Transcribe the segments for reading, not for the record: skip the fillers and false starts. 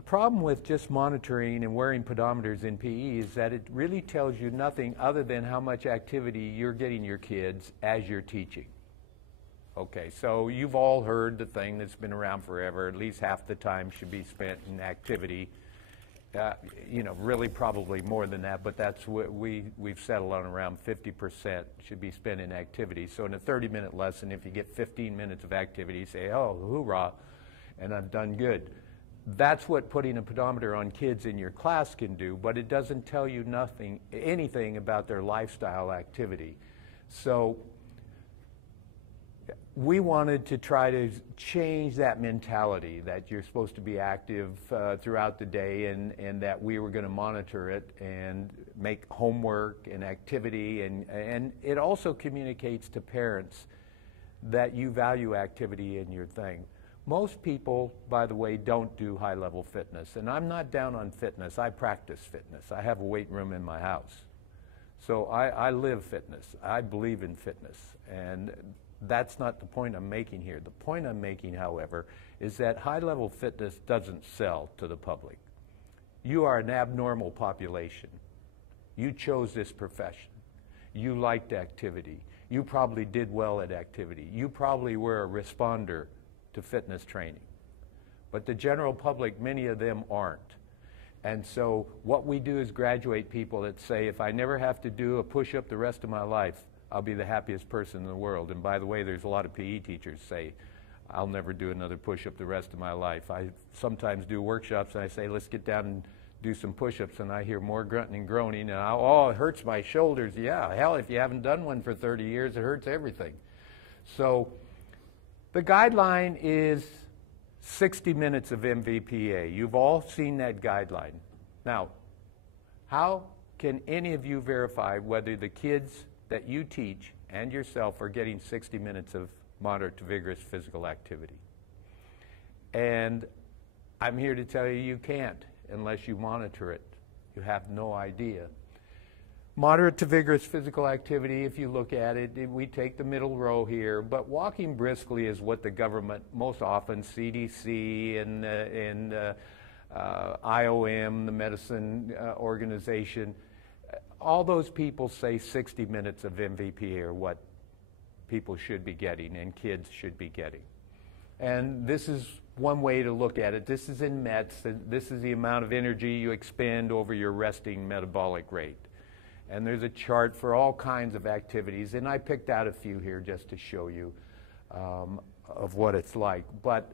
The problem with just monitoring and wearing pedometers in PE is that it really tells you nothing other than how much activity you're getting your kids as you're teaching. Okay, so you've all heard the thing that's been around forever, at least half the time should be spent in activity. You know, really probably more than that, but that's what we've settled on, around 50% should be spent in activity. So in a 30-minute lesson, if you get 15 minutes of activity, you say, oh, hoorah, and I've done good. That's what putting a pedometer on kids in your class can do, but it doesn't tell you anything about their lifestyle activity. So we wanted to try to change that mentality that you're supposed to be active throughout the day, and that we were going to monitor it and make homework and activity, and it also communicates to parents that you value activity in your thing. Most people, by the way, don't do high-level fitness, and I'm not down on fitness. I practice fitness. I have a weight room in my house. So I live fitness. I believe in fitness, and that's not the point I'm making here. The point I'm making, however, is that high-level fitness doesn't sell to the public. You are an abnormal population. You chose this profession. You liked activity. You probably did well at activity. You probably were a responder to fitness training. But the general public, many of them aren't. And so what we do is graduate people that say, if I never have to do a push-up the rest of my life, I'll be the happiest person in the world. And by the way, there's a lot of PE teachers say, I'll never do another push-up the rest of my life. I sometimes do workshops and I say, let's get down and do some push-ups, and I hear more grunting and groaning, and oh, it hurts my shoulders. Yeah, hell, if you haven't done one for 30 years, it hurts everything. So the guideline is 60 minutes of MVPA. You've all seen that guideline. Now, how can any of you verify whether the kids that you teach and yourself are getting 60 minutes of moderate to vigorous physical activity? And I'm here to tell you, you can't unless you monitor it. You have no idea. Moderate to vigorous physical activity, if you look at it, we take the middle row here, but walking briskly is what the government, most often CDC and IOM, the medicine organization, all those people say 60 minutes of MVP are what people should be getting and kids should be getting. And this is one way to look at it. This is in METs. This is the amount of energy you expend over your resting metabolic rate. And there's a chart for all kinds of activities, and I picked out a few here just to show you of what it's like. But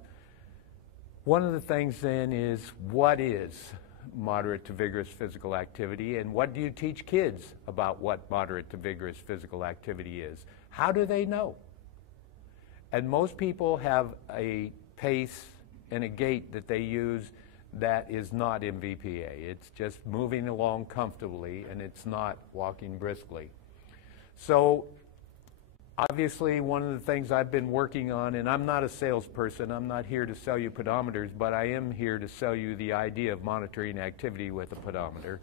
one of the things then is, what is moderate to vigorous physical activity, and what do you teach kids about what moderate to vigorous physical activity is? How do they know? And most people have a pace and a gait that they use that is not MVPA. It's just moving along comfortably, and it's not walking briskly. So obviously one of the things I've been working on, and I'm not a salesperson, I'm not here to sell you pedometers, but I am here to sell you the idea of monitoring activity with a pedometer,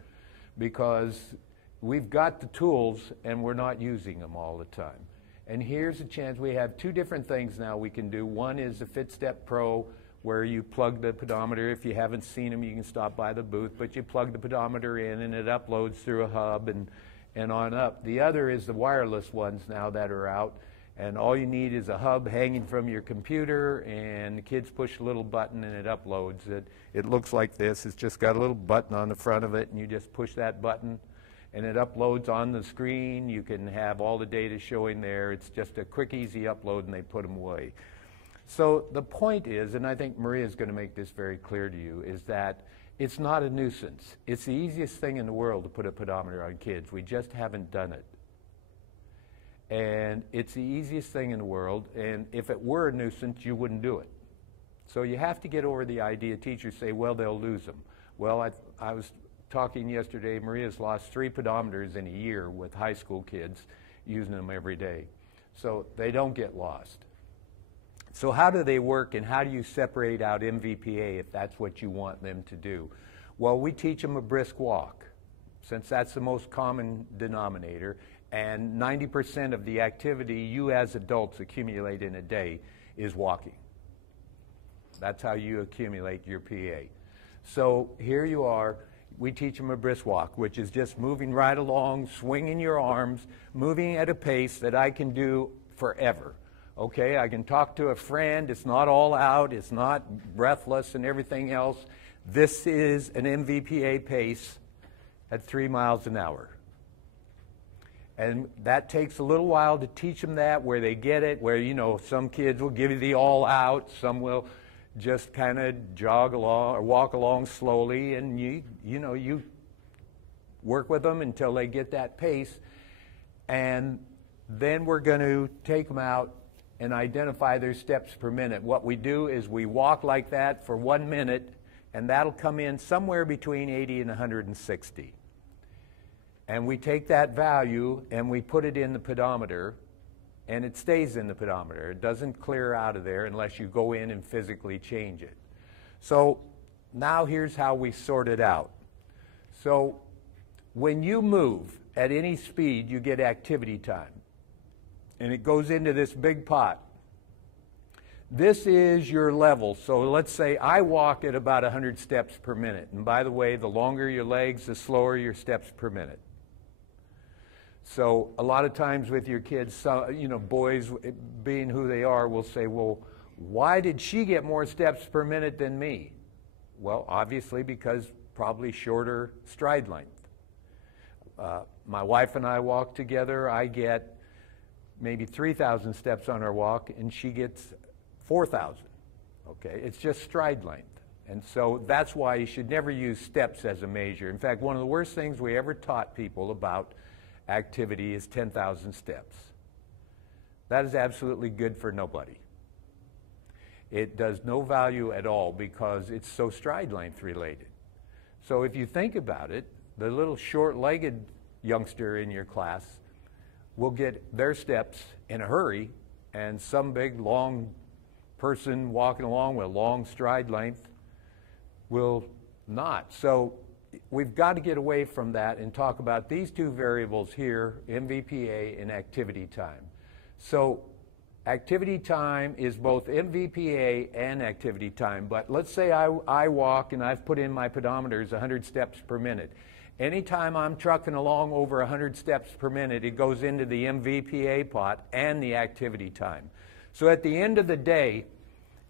because we've got the tools and we're not using them all the time. And here's a chance. We have two different things now we can do. One is the FITstep Pro, where you plug the pedometer. If you haven't seen them, you can stop by the booth, but you plug the pedometer in and it uploads through a hub and on up. The other is the wireless ones now that are out, and all you need is a hub hanging from your computer, and the kids push a little button and it uploads. It looks like this. It's just got a little button on the front of it, and you just push that button and it uploads on the screen. You can have all the data showing there. It's just a quick, easy upload, and they put them away. So the point is, and I think Maria's going to make this very clear to you, is that it's not a nuisance. It's the easiest thing in the world to put a pedometer on kids. We just haven't done it. And it's the easiest thing in the world, and if it were a nuisance, you wouldn't do it. So you have to get over the idea. Teachers say, well, they'll lose them. Well, I was talking yesterday, Maria's lost 3 pedometers in a year with high school kids using them every day. So they don't get lost. So how do they work, and how do you separate out MVPA if that's what you want them to do? Well, we teach them a brisk walk, since that's the most common denominator, and 90% of the activity you as adults accumulate in a day is walking. That's how you accumulate your PA. So here you are. We teach them a brisk walk, which is just moving right along, swinging your arms, moving at a pace that I can do forever. Okay, I can talk to a friend. It's not all out. It's not breathless and everything else. This is an MVPA pace at 3 miles an hour. And that takes a little while to teach them that, where they get it, where, you know, some kids will give you the all out, some will just kind of jog along or walk along slowly, and you work with them until they get that pace. And then we're going to take them out and identify their steps per minute. What we do is we walk like that for 1 minute, and that'll come in somewhere between 80 and 160. And we take that value and we put it in the pedometer, and it stays in the pedometer. It doesn't clear out of there unless you go in and physically change it. So now here's how we sort it out. So when you move at any speed, you get activity time. And it goes into this big pot. This is your level. So let's say I walk at about 100 steps per minute. And by the way, the longer your legs, the slower your steps per minute. So a lot of times with your kids, boys being who they are will say, well, why did she get more steps per minute than me? Well, obviously because probably shorter stride length. My wife and I walk together. I get maybe 3,000 steps on our walk, and she gets 4,000. Okay, it's just stride length. And so that's why you should never use steps as a measure. In fact, one of the worst things we ever taught people about activity is 10,000 steps. That is absolutely good for nobody. It does no value at all because it's so stride length related. So if you think about it, the little short-legged youngster in your class will get their steps in a hurry, and some big, long person walking along with a long stride length will not. So we've got to get away from that and talk about these two variables here, MVPA and activity time. So activity time is both MVPA and activity time, but let's say I walk and I've put in my pedometers 100 steps per minute. Anytime I'm trucking along over 100 steps per minute, it goes into the MVPA pot and the activity time. So at the end of the day,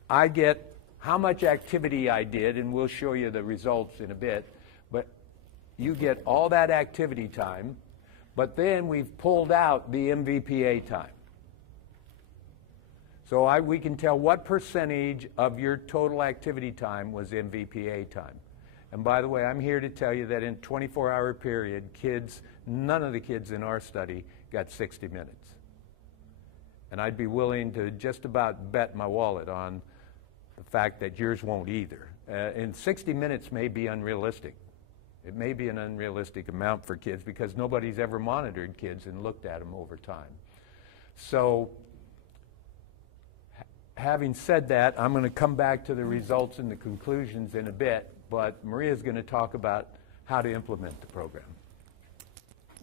I get how much activity I did, and we'll show you the results in a bit. But you get all that activity time, but then we've pulled out the MVPA time. So we can tell what percentage of your total activity time was MVPA time. And by the way, I'm here to tell you that in a 24-hour period, none of the kids in our study got 60 minutes. And I'd be willing to just about bet my wallet on the fact that yours won't either. And 60 minutes may be unrealistic. It may be an unrealistic amount for kids because nobody's ever monitored kids and looked at them over time. So having said that, I'm going to come back to the results and the conclusions in a bit, but Maria's going to talk about how to implement the program.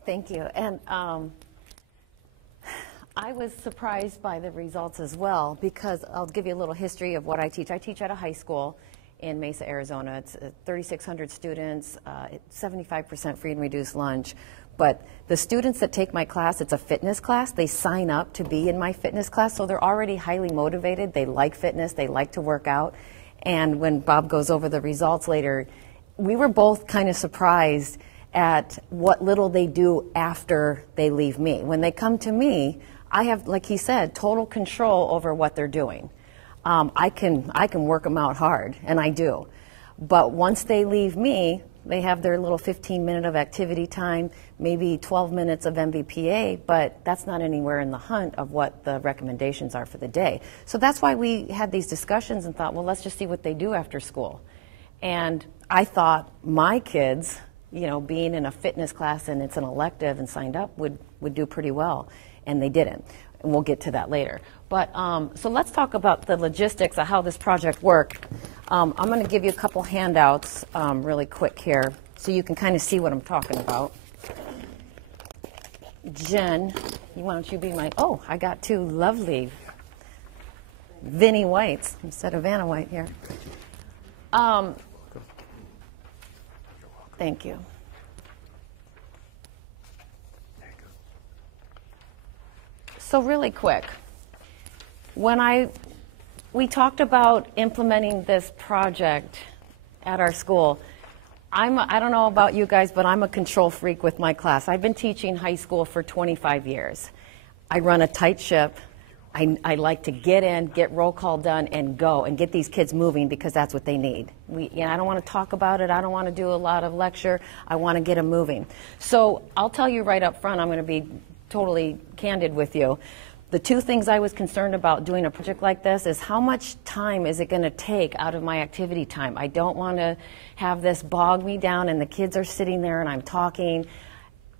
Thank you. And I was surprised by the results as well, because I'll give you a little history of what I teach. I teach at a high school in Mesa, Arizona. It's 3,600 students, 75% free and reduced lunch. But the students that take my class, it's a fitness class. They sign up to be in my fitness class, so they're already highly motivated. They like fitness. They like to work out. And when Bob goes over the results later, we were both kind of surprised at what little they do after they leave me. When they come to me, I have, like he said, total control over what they're doing. I can work them out hard, and I do. But once they leave me, they have their little 15-minute of activity time, maybe 12 minutes of MVPA, but that's not anywhere in the hunt of what the recommendations are for the day. So that's why we had these discussions and thought, well, let's just see what they do after school. And I thought my kids, being in a fitness class and it's an elective and signed up would do pretty well, and they didn't. And we'll get to that later. But so let's talk about the logistics of how this project worked. I'm going to give you a couple handouts really quick here so you can kind of see what I'm talking about. Jen, why don't you be my, I got two lovely Vinnie Whites instead of Vanna White here. Thank you. So really quick, we talked about implementing this project at our school. I don't know about you guys, but I'm a control freak with my class. I've been teaching high school for 25 years. I run a tight ship. I like to get in, get roll call done, and go, and get these kids moving because that's what they need. I don't want to talk about it. I don't want to do a lot of lecture. I want to get them moving. So I'll tell you right up front, I'm going to be totally candid with you. The two things I was concerned about doing a project like this is how much time is it going to take out of my activity time. I don't want to have this bog me down and the kids are sitting there and I'm talking.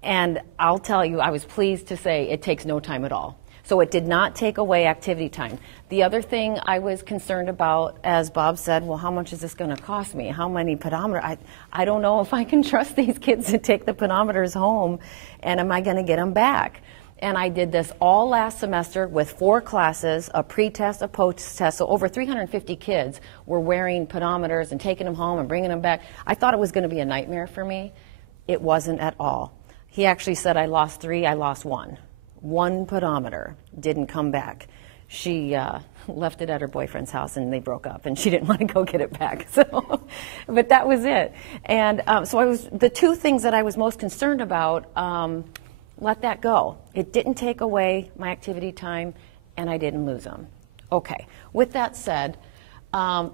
And I'll tell you, I was pleased to say it takes no time at all. So it did not take away activity time. The other thing I was concerned about, as Bob said, well, how much is this going to cost me? How many pedometers? I don't know if I can trust these kids to take the pedometers home, and am I going to get them back? And I did this all last semester with 4 classes, a pre-test, a post-test. So over 350 kids were wearing pedometers and taking them home and bringing them back. I thought it was going to be a nightmare for me. It wasn't at all. He actually said I lost 3, I lost 1. 1 pedometer didn't come back. She left it at her boyfriend's house and they broke up and she didn't want to go get it back. So, but that was it. And so the 2 things that I was most concerned about, let that go. It didn't take away my activity time, and I didn't lose them. Okay, with that said,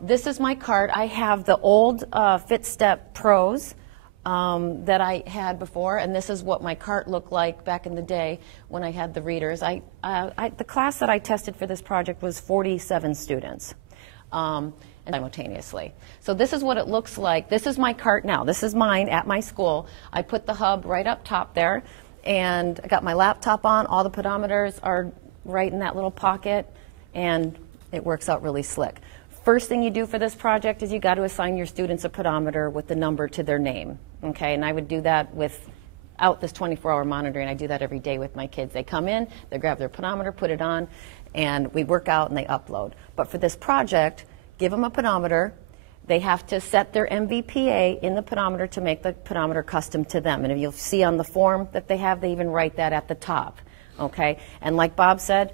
this is my cart. I have the old FITstep Pros that I had before, and this is what my cart looked like back in the day when I had the readers. The class that I tested for this project was 47 students simultaneously. So this is what it looks like. This is my cart now. This is mine at my school. I put the hub right up top there. And I got my laptop on. All the pedometers are right in that little pocket, and it works out really slick. First thing you do for this project is you got to assign your students a pedometer with the number to their name, okay? And I would do that without this 24-hour monitoring. I do that every day with my kids. They come in, they grab their pedometer, put it on, and we work out and they upload. But for this project, give them a pedometer. They have to set their MVPA in the pedometer to make the pedometer custom to them. And if you'll see on the form that they have, they even write that at the top, okay? And like Bob said,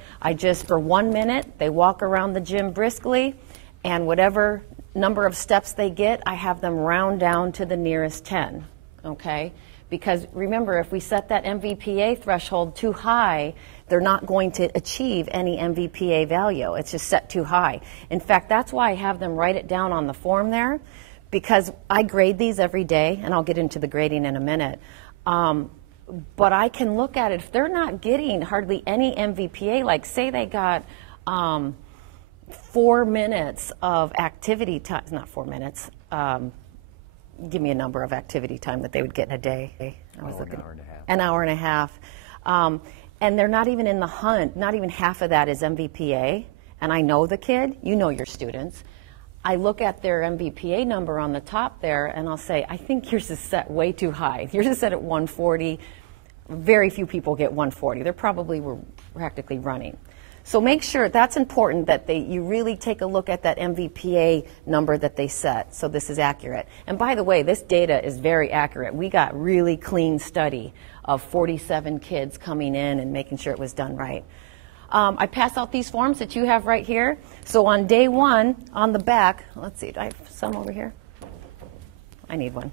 for 1 minute, they walk around the gym briskly, and whatever number of steps they get, I have them round down to the nearest 10, okay? Because remember, if we set that MVPA threshold too high, they're not going to achieve any MVPA value. It's just set too high. In fact, that's why I have them write it down on the form there, because I grade these every day, and I'll get into the grading in a minute. But I can look at it. If they're not getting hardly any MVPA, like say they got 4 minutes of activity time, not 4 minutes, give me a number of activity time that they would get in a day. I was looking, an hour and a half. And they're not even in the hunt. Not even half of that is MVPA. And I know the kid. You know your students. I look at their MVPA number on the top there, and I'll say, I think yours is set way too high. Yours is set at 140. Very few people get 140. They're probably were practically running. So make sure, that's important, that you really take a look at that MVPA number that they set, so this is accurate. And by the way, this data is very accurate. We got really clean study of 47 kids coming in and making sure it was done right. I pass out these forms that you have right here. So on day 1, on the back, let's see, do I have some over here? I need one.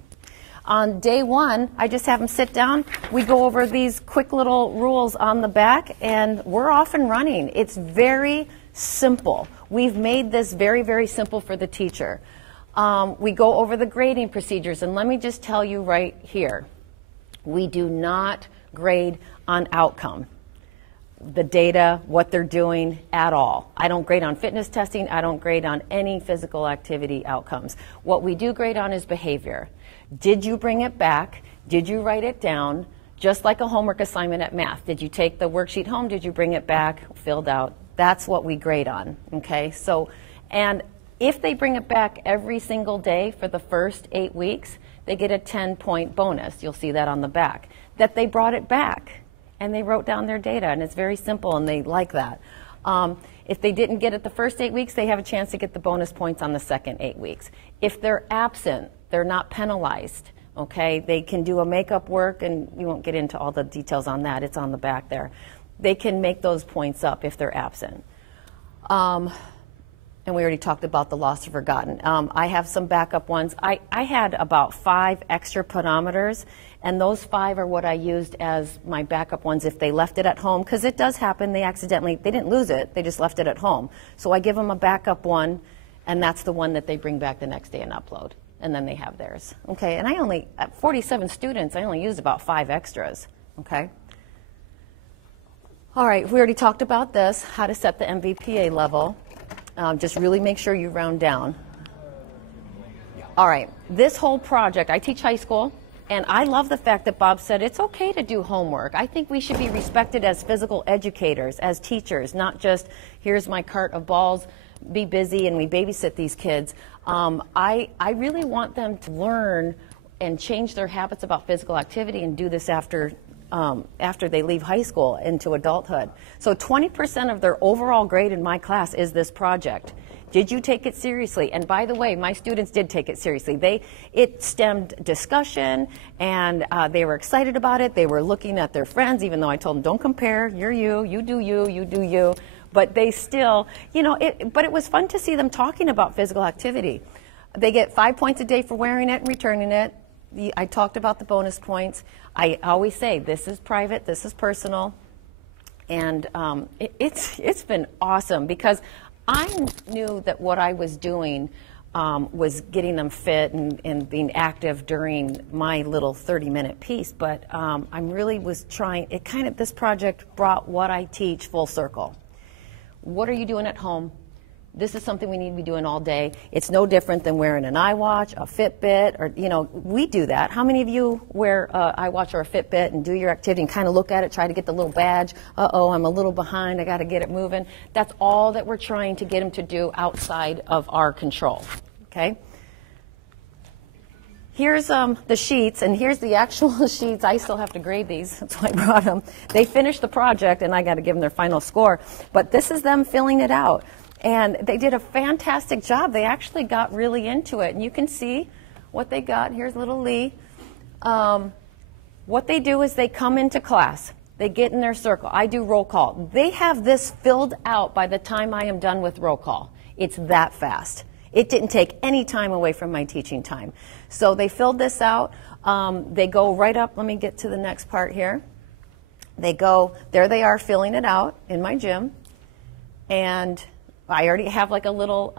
On day 1, I just have them sit down. We go over these quick little rules on the back, and we're off and running. It's very simple. We've made this very, very simple for the teacher. We go over the grading procedures, and let me just tell you right here, we do not grade on outcome, the data, what they're doing at all. I don't grade on fitness testing. I don't grade on any physical activity outcomes. What we do grade on is behavior. Did you bring it back? Did you write it down? Just like a homework assignment at math. Did you take the worksheet home? Did you bring it back, filled out? That's what we grade on, okay? So, and if they bring it back every single day for the first 8 weeks, they get a 10-point bonus. You'll see that on the back. That they brought it back and they wrote down their data, and it's very simple, and they like that. If they didn't get it the first 8 weeks, they have a chance to get the bonus points on the second 8 weeks. If they're absent, they're not penalized. Okay, they can do a makeup work, and we won't get into all the details on that. It's on the back there. They can make those points up if they're absent. And we already talked about the lost or forgotten. I have some backup ones. I had about 5 extra pedometers, and those 5 are what I used as my backup ones if they left it at home, because it does happen. They didn't lose it, they just left it at home. So I give them a backup one, and that's the one that they bring back the next day and upload. And then they have theirs. Okay, and at 47 students, I only used about 5 extras. Okay. All right, we already talked about this, how to set the MVPA level. Just really make sure you round down. All right, this whole project, I teach high school, and I love the fact that Bob said it's okay to do homework. I think we should be respected as physical educators, as teachers, not just here's my cart of balls, be busy, and we babysit these kids. I really want them to learn and change their habits about physical activity and do this after they leave high school into adulthood. So 20% of their overall grade in my class is this project. Did you take it seriously? And by the way, my students did take it seriously. It stemmed discussion, and they were excited about it. They were looking at their friends, even though I told them, don't compare, you're you do you do you. But they still, but it was fun to see them talking about physical activity. They get 5 points a day for wearing it and returning it. I talked about the bonus points. I always say this is private, this is personal, and it's been awesome because I knew that what I was doing was getting them fit and being active during my little 30-minute piece, but I really was trying. This project brought what I teach full circle. What are you doing at home? This is something we need to be doing all day. It's no different than wearing an iWatch, a Fitbit, or, we do that. How many of you wear an iWatch or a Fitbit and do your activity and kind of look at it, try to get the little badge, uh-oh, I'm a little behind, I got to get it moving. That's all that we're trying to get them to do outside of our control, okay? Here's the sheets, and here's the actual sheets. I still have to grade these, that's why I brought them. They finished the project, and I got to give them their final score. But this is them filling it out. And they did a fantastic job. They actually got really into it. And you can see what they got. Here's little Lee. What they do is they come into class. They get in their circle. I do roll call. They have this filled out by the time I am done with roll call. It's that fast. It didn't take any time away from my teaching time. So they filled this out. They go right up. Let me get to the next part here. They go, there they are filling it out in my gym. And I already have like a little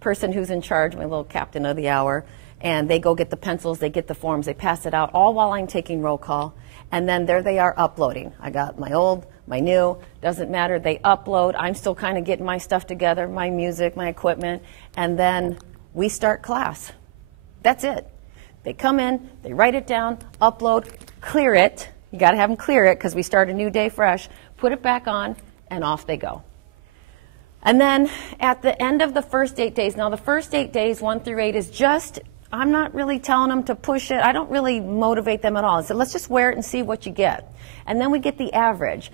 person who's in charge, my little captain of the hour, and they go get the pencils, they get the forms, they pass it out, all while I'm taking roll call. And then there they are uploading. I got my old, my new, doesn't matter, they upload. I'm still kind of getting my stuff together, my music, my equipment, and then we start class. That's it. They come in, they write it down, upload, clear it. You got to have them clear it because we start a new day fresh, put it back on, and off they go. And then at the end of the first 8 days, now the first 8 days, 1 through 8, is just, I'm not really telling them to push it. I don't really motivate them at all. I said, let's just wear it and see what you get. And then we get the average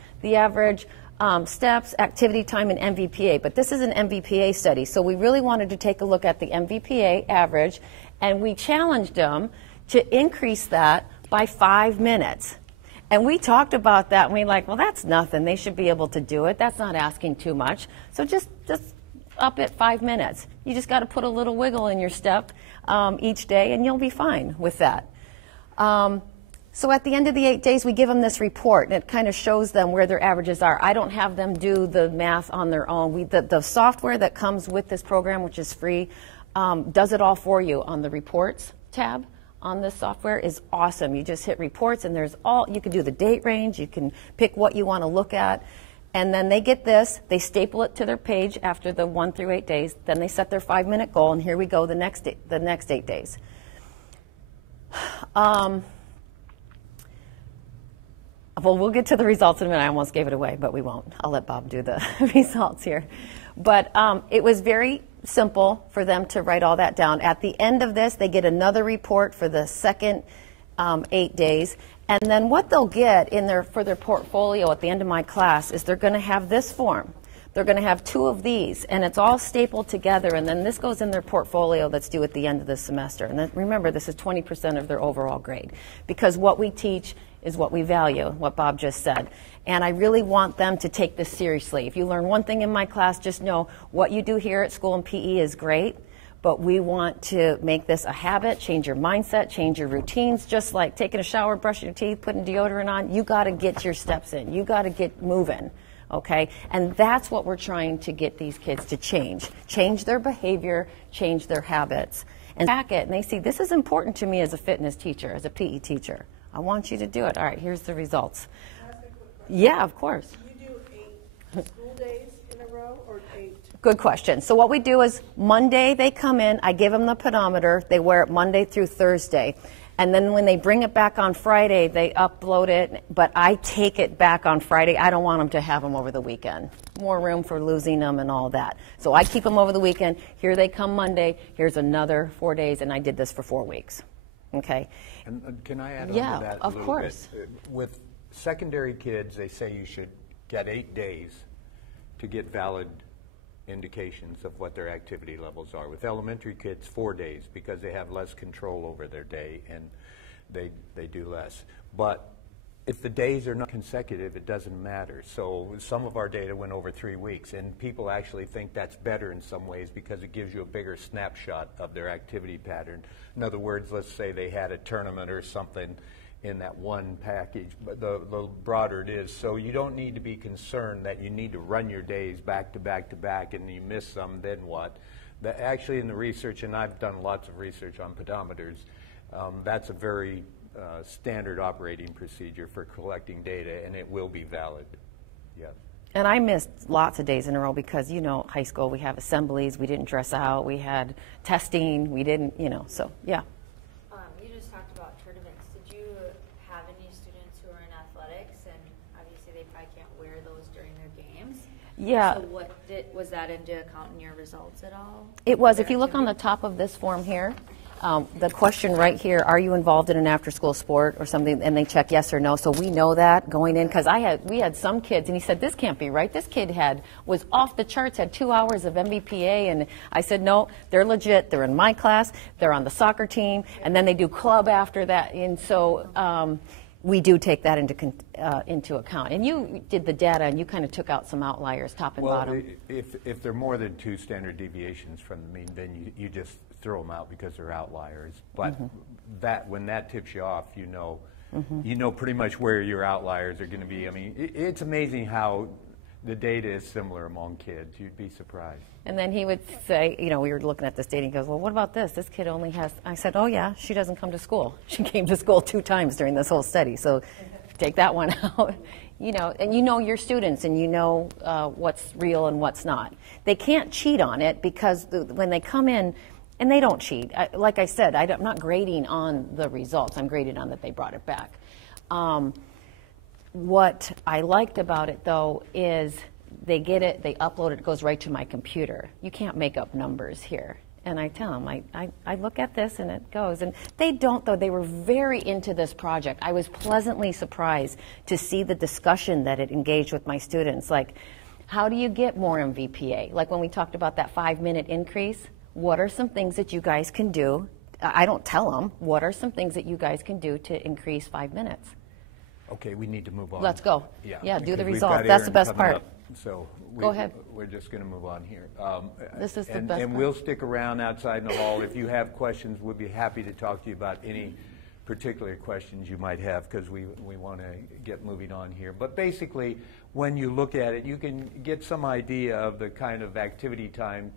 steps, activity time, and MVPA. But this is an MVPA study, so we really wanted to take a look at the MVPA average, and we challenged them to increase that by 5 minutes. And we talked about that, and we well, that's nothing. They should be able to do it. That's not asking too much. So just up at 5 minutes. You just got to put a little wiggle in your step each day, and you'll be fine with that. So at the end of the 8 days, we give them this report, and it kind of shows them where their averages are. I don't have them do the math on their own. The software that comes with this program, which is free, does it all for you on the reports tab. On this software is awesome. You just hit reports, and you can do the date range, you can pick what you want to look at, and then they get this, they staple it to their page after the 1 through 8 days, then they set their 5-minute goal, and here we go the next 8 days. Well, we'll get to the results in a minute. I almost gave it away, but we won't. I'll let Bob do the results here. But it was very simple for them to write all that down. At the end of this, they get another report for the second 8 days. And then what they'll get for their portfolio at the end of my class is they're going to have this form. they're going to have 2 of these, and it's all stapled together, and then this goes in their portfolio that's due at the end of the semester. And then, remember, this is 20% of their overall grade, because what we teach is what we value, what Bob just said. And I really want them to take this seriously. If you learn one thing in my class, just know what you do here at school in PE is great, but we want to make this a habit, change your mindset, change your routines, just like taking a shower, brushing your teeth, putting deodorant on. You got to get your steps in. You got to get moving, okay? And that's what we're trying to get these kids to change their behavior, change their habits. And back it, and they see, this is important to me as a fitness teacher, as a PE teacher. I want you to do it. All right, here's the results. Can I ask a quick question? Yeah, of course. You do 8 school days in a row or 8? Good question. So what we do is Monday they come in, I give them the pedometer, they wear it Monday through Thursday. And then when they bring it back on Friday, they upload it, but I take it back on Friday. I don't want them to have them over the weekend. More room for losing them and all that. So I keep them over the weekend. Here they come Monday, here's another 4 days, and I did this for 4 weeks. Okay? And can I add Yeah, on to that of a little course. bit? With secondary kids, they say you should get 8 days to get valid indications of what their activity levels are. With elementary kids, 4 days, because they have less control over their day and they do less. But if the days are not consecutive, it doesn't matter. So some of our data went over 3 weeks, and people actually think that's better in some ways because it gives you a bigger snapshot of their activity pattern. In other words, let's say they had a tournament or something in that one package, but the broader it is. So you don't need to be concerned that you need to run your days back to back to back and you miss some, then what? Actually, in the research, and I've done lots of research on pedometers, that's a very standard operating procedure for collecting data, and it will be valid. Yes. And I missed lots of days in a row because, you know, high school, we have assemblies, we didn't dress out, we had testing, we didn't, you know, so, yeah. You just talked about tournaments. Did you have any students who are in athletics, and obviously they probably can't wear those during their games? Yeah. So was that into account in your results at all? It was. If you look on the top of this form here, the question right here, are you involved in an after-school sport or something, and they check yes or no. So we know that going in, because we had some kids, and he said, this can't be right. This kid was off the charts, had 2 hours of MVPA, and I said, no, they're legit. They're in my class. They're on the soccer team, and then they do club after that. And so we do take that into account. And you did the data, and you kind of took out some outliers, top and bottom. If they're more than 2 standard deviations from the mean, then you just throw them out because they're outliers. But when that tips you off, you know pretty much where your outliers are going to be. I mean, it's amazing how the data is similar among kids. You'd be surprised. And then he would say, you know, we were looking at this data, and he goes, well, what about this? This kid only has, I said, oh yeah, she doesn't come to school. She came to school 2 times during this whole study, so take that one out. You know, and you know your students, and you know what's real and what's not. They can't cheat on it because when they come in, and they don't cheat. Like I said, I'm not grading on the results. I'm grading on that they brought it back. What I liked about it, though, is they get it, they upload it, it goes right to my computer. You can't make up numbers here. And I tell them, I look at this, and it goes. And they don't, though. They were very into this project. I was pleasantly surprised to see the discussion that it engaged with my students. Like, how do you get more MVPA? Like when we talked about that 5-minute increase, what are some things that you guys can do? I don't tell them. What are some things that you guys can do to increase 5 minutes? Okay, we need to move on. Let's go. Yeah, do the results. That's That's the best part. So go ahead. We're just going to move on here. This is the best And part. we'll stick around outside in the hall. If you have questions, we'll be happy to talk to you about any particular questions you might have, because we want to get moving on here. But basically, when you look at it, you can get some idea of the kind of activity time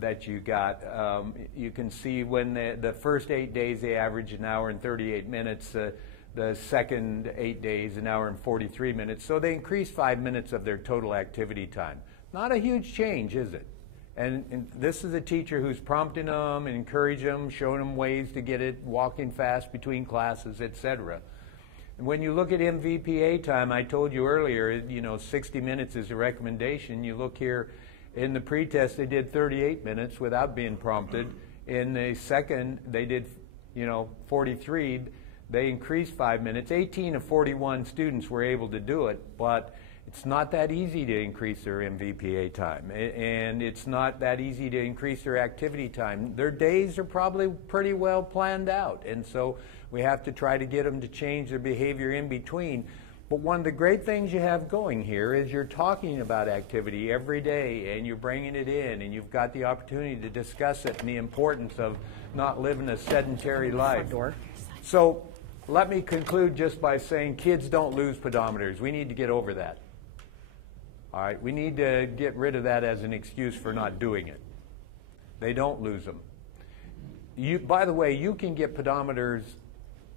that you got. You can see when the first 8 days they average an hour and 38 minutes, the second 8 days an hour and 43 minutes. So they increased 5 minutes of their total activity time. Not a huge change, is it? And this is a teacher who's prompting them and encouraging them, showing them ways to get it, walking fast between classes, etc. And when you look at MVPA time, I told you earlier, 60 minutes is a recommendation. You look here, in the pretest, they did 38 minutes without being prompted. In the second, they did, 43. They increased 5 minutes. 18 of 41 students were able to do it, but It's not that easy to increase their MVPA time, and it's not that easy to increase their activity time. Their days are probably pretty well planned out, and so we have to try to get them to change their behavior in between. But one of the great things you have going here is you're talking about activity every day, and you're bringing it in, and you've got the opportunity to discuss it and the importance of not living a sedentary life. So let me conclude just by saying kids don't lose pedometers. We need to get over that. All right, we need to get rid of that as an excuse for not doing it. They don't lose them. By the way, you can get pedometers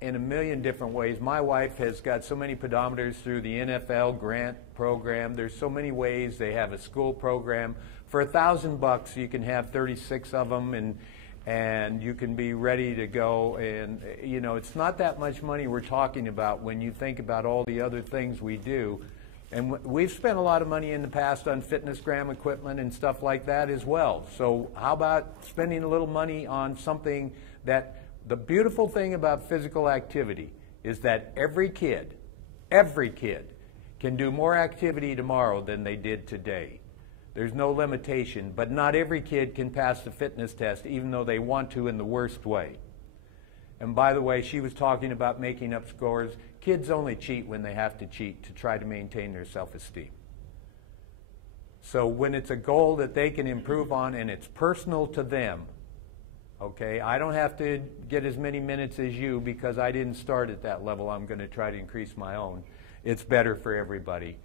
in a million different ways. My wife has got so many pedometers through the NFL grant program. There's so many ways. They have a school program. For $1,000, you can have 36 of them, and you can be ready to go. And, you know, it's not that much money we're talking about when you think about all the other things we do. And we've spent a lot of money in the past on FitnessGram equipment and stuff like that as well. So how about spending a little money on something that, the beautiful thing about physical activity is that every kid can do more activity tomorrow than they did today. There's no limitation, but not every kid can pass the fitness test, even though they want to in the worst way. And by the way, she was talking about making up scores. Kids only cheat when they have to cheat to try to maintain their self-esteem. So when it's a goal that they can improve on and it's personal to them, okay, I don't have to get as many minutes as you because I didn't start at that level. I'm going to try to increase my own. It's better for everybody.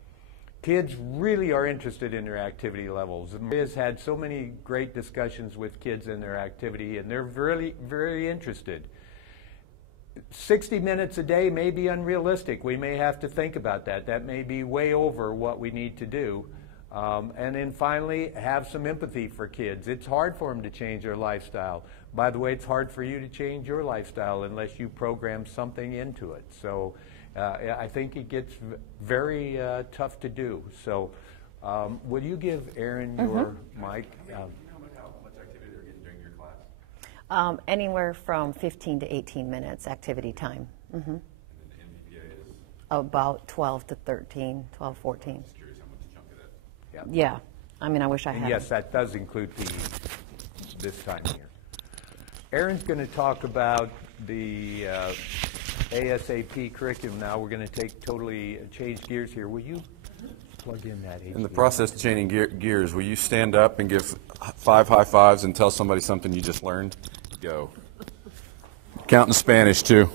Kids really are interested in their activity levels. Maria's had so many great discussions with kids in their activity, and they're really, very interested. 60 minutes a day may be unrealistic. We may have to think about that. That may be way over what we need to do. And then finally, have some empathy for kids. It's hard for them to change their lifestyle. By the way, it's hard for you to change your lifestyle unless you program something into it. So I think it gets very tough to do. So will you give Aaron your mic? How much activity they're getting during your class? Anywhere from 15 to 18 minutes activity time. And then the MVPA is? About 12 to 13, 12, 14. Just curious how much chunk of that. Yeah. I mean, I wish I had. Yes, that does include PE this time here. Aaron's going to talk about the ASAP curriculum now. We're going to change gears here. Will you plug in that HDMI? In the process of changing gears, will you stand up and give 5 high fives and tell somebody something you just learned? Go. Count in Spanish, too.